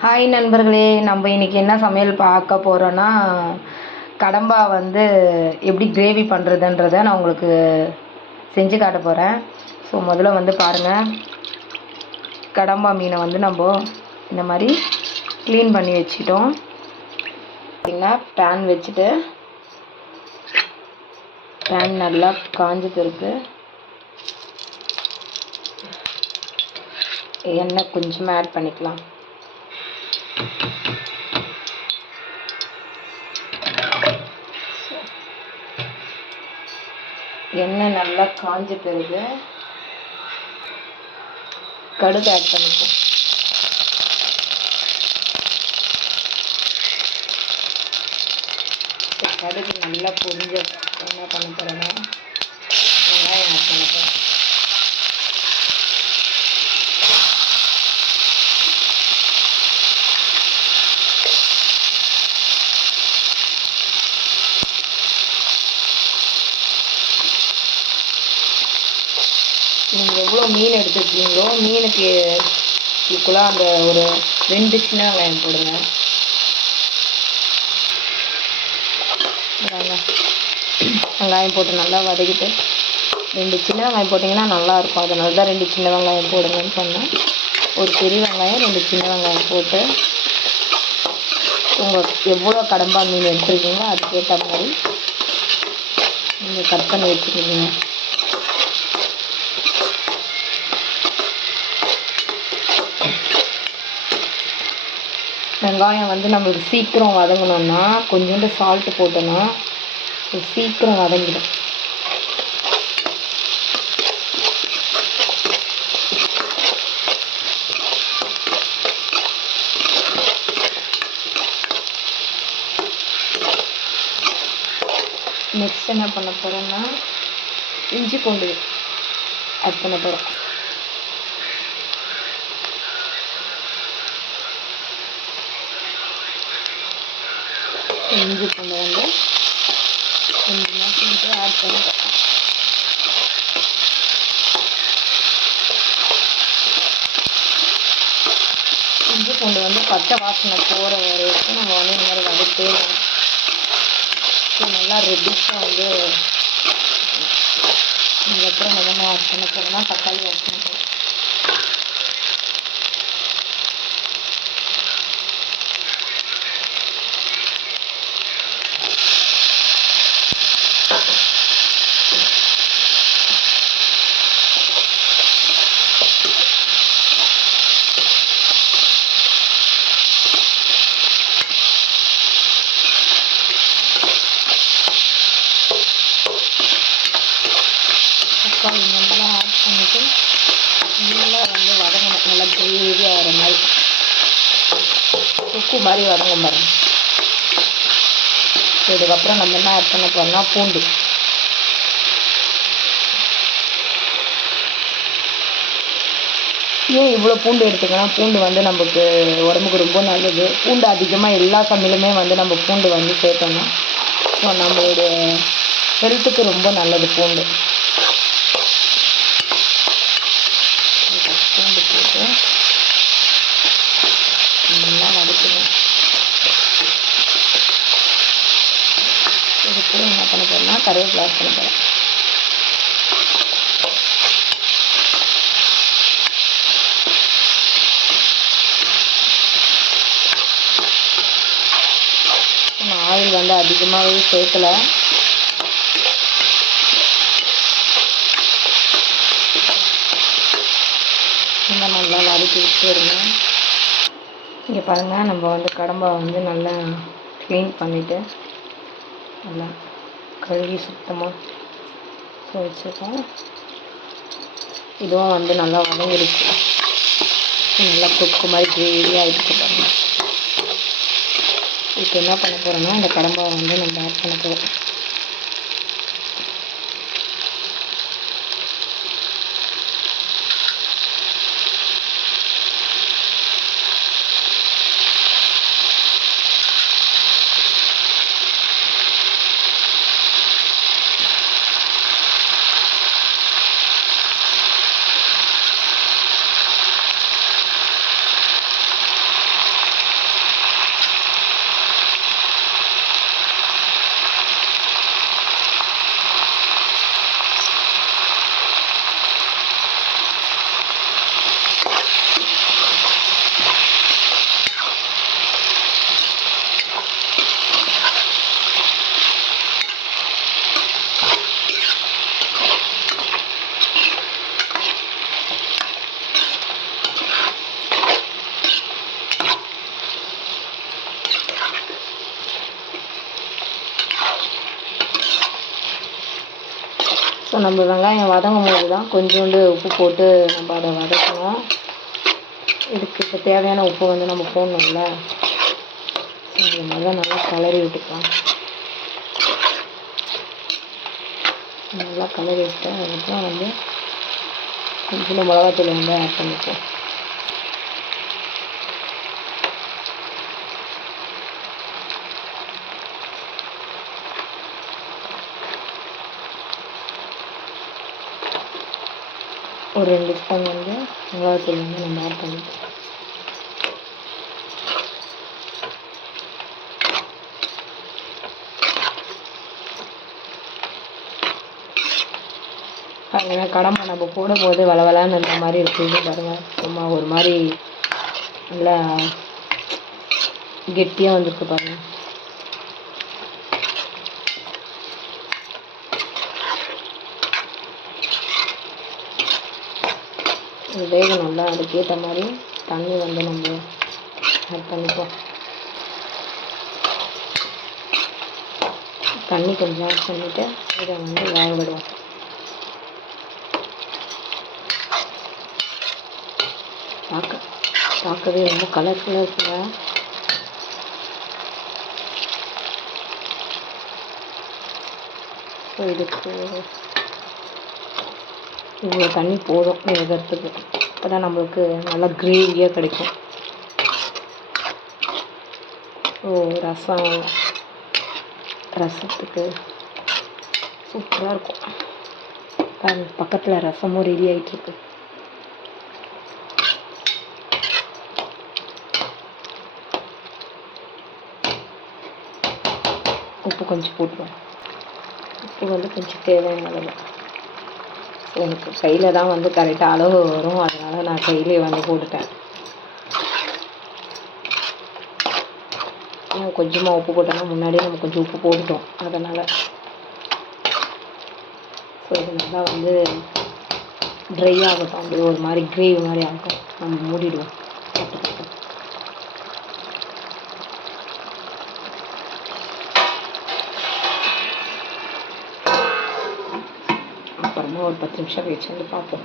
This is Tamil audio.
ஹாய் நண்பர்களே, நம்ம இன்னைக்கு என்ன சமையல் பார்க்க போகிறோன்னா, கடம்பா வந்து எப்படி கிரேவி பண்ணுறதுன்றதை நான் உங்களுக்கு செஞ்சு காட்ட போகிறேன். ஸோ முதல்ல வந்து பாருங்கள், கடம்பா மீனை வந்து நம்ம இந்த மாதிரி க்ளீன் பண்ணி வச்சுட்டோம். பார்த்திங்கன்னா பேன் வச்சுட்டு, பேன் நல்லா காஞ்சிட்டு இருக்கு. எண்ணெய் கொஞ்சமாக ஆட் பண்ணிக்கலாம். எண்ணெய் நல்லா காஞ்ச பிறகு கடுகு ஆட் பண்ணிப்போம். கடுகு நல்லா பொரிஞ்ச என்ன பண்ண போகிறேன்னா வெங்காயம் ஆட் பண்ண போகிறேன். நீங்கள் எவ்வளோ மீன் எடுத்துருக்கீங்களோ மீனுக்கு ஈக்குவலாக அந்த ஒரு 2 சின்ன வெங்காயம் போடுங்க. வெங்காயம் போட்டு நல்லா வதக்கிட்டு 2 சின்ன வெங்காயம் போட்டிங்கன்னா நல்லாயிருக்கும். அதனால தான் 2 சின்ன வெங்காயம் போடுங்கன்னு சொன்னேன். ஒரு பெரிய வெங்காயம் 2 சின்ன வெங்காயம் போட்டு உங்கள் எவ்வளோ கடம்பா மீன் எடுத்துருக்கீங்களோ அதுக்கேற்ற மாதிரி நீங்கள் கட் பண்ணி வச்சுருக்கீங்க. வெங்காயம் வந்து நம்மளுக்கு சீக்கிரம் வதங்கணுன்னா கொஞ்சோண்டு சால்ட்டு போட்டோன்னா சீக்கிரம் வதங்கிடும். நெக்ஸ்ட் என்ன பண்ண போகிறோன்னா இஞ்சி பூண்டு ஆட் பண்ண போகிறோம். இஞ்சி பூண்டு வந்து கொஞ்சமாக சேர்த்து ஆட் பண்ணுறோம். இஞ்சி பூண்டு வந்து பச்சை வாசனை போகிற வரைக்கும் நம்ம வந்து இந்த மாதிரி வதக்கிட்டே இருக்கணும். நல்லா ரெட்டிஷாக வந்து அதுக்கப்புறம் நம்ம என்ன ஆட் பண்ண போகிறோம்னா தக்காளி ஆட் பண்ண போகிறோம். தக்காளி நல்லா ஆட் பண்ணிவிட்டு நல்லா வந்து வதங்கணும். நல்லா கிரேவியாக வர மாதிரி உப்பு மாதிரி வதங்க பாருங்க. இதுக்கப்புறம் நம்ம என்ன ஆட் பண்ண போகிறோம்னா பூண்டு. ஏன் இவ்வளோ பூண்டு எடுத்துக்கலாம்? பூண்டு வந்து நமக்கு உடம்புக்கு ரொம்ப நல்லது. பூண்டு அதிகமாக எல்லா சமையலுமே வந்து நம்ம பூண்டு வந்து சேர்த்தோம்னா ஸோ நம்மளுடைய ஹெல்த்துக்கு ரொம்ப நல்லது பூண்டு. பூண்டு போட்டு நல்லா வதக்கணும். இதுக்கு என்ன பண்ண போகிறோம்னா கருவேப்பிலை ஆட் பண்ண போகிறேன். ஆயில் வந்து அதிகமாகவே சேர்க்கலை. நல்லா நல்லா வதக்கி வச்சுருங்க. இங்கே பாருங்கள், நம்ம வந்து கடம்பா வந்து நல்லா க்ளீன் பண்ணிவிட்டு நல்லா கழுவி சுத்தமாக வச்சுருக்கோம். இதுவும் வந்து நல்லா வதங்கிடுச்சு. நல்லா கொக்கு மாதிரி கிரேவியாக எடுத்து பாருங்கள். இப்போ என்ன பண்ண போகிறோன்னா இந்த கடம்பாவை வந்து நம்ம ஆட் பண்ண போகிறோம். ஸோ நம்ம வெங்காயம் வதங்கும் போது தான் கொஞ்சோண்டு உப்பு போட்டு நம்ம அதை வதக்கணும். இதுக்கு இப்போ தேவையான உப்பு வந்து நம்ம போடணும்ல. இது மாதிரி நல்லா கிளறி விட்டுக்கலாம். நல்லா கிளறி விட்டு அதுக்கப்புறம் வந்து கொஞ்சம் மிளகாத்தூள் வந்து ஆட் பண்ணிப்போம். ஒரு 2 ஸ்பூன் வந்து மிளகாத்தூள் வந்து நம்ம ஆட் பண்ணிப்போம். பாருங்க, கடம்பா நம்ம போடும்போது வளவலான்னு இந்த மாதிரி இருக்குது பாருங்கள். சும்மா ஒரு மாதிரி நல்லா கெட்டியாக வந்துருக்கு பாருங்கள். இது வேகணும்ல, அதுக்கேற்ற மாதிரி தண்ணி வந்து நம்ம ஆட் பண்ணிப்போம். தண்ணி கொஞ்சம் ஆட் பண்ணிவிட்டு இதை வந்து வேக விடுவோம். பார்க்கவே ரொம்ப கலர்ஃபுல்லாக இருக்குல்ல. ஸோ இதுக்கு இவ்வளோ தண்ணி போதும் வேகிறதுக்கு. அப்போ தான் நம்மளுக்கு நல்லா கிரேவியாக கிடைக்கும். ஸோ ரசத்துக்கு சூப்பராக இருக்கும். பக்கத்தில் ரசமும் ரெடி ஆகிட்டுருக்கு. உப்பு கொஞ்சம் போட்டுருவோம். உப்பு வந்து கொஞ்சம் தேவையான அளவு. ஸோ எனக்கு கையில் தான் வந்து கரெக்டாக அளவு வரும், அதனால் நான் கையிலே வந்து போட்டுட்டேன். கொஞ்சமாக உப்பு போட்டோன்னா முன்னாடியே நம்ம கொஞ்சம் உப்பு போட்டுட்டோம், அதனால். ஸோ இது நல்லா வந்து ட்ரை ஆகட்டும், அப்படியே ஒரு மாதிரி கிரேவி மாதிரி ஆகட்டும். நம்ம மூடிடுவோம். அப்புறமா ஒரு 10 நிமிஷம் கழிச்சு வந்து பார்ப்போம்.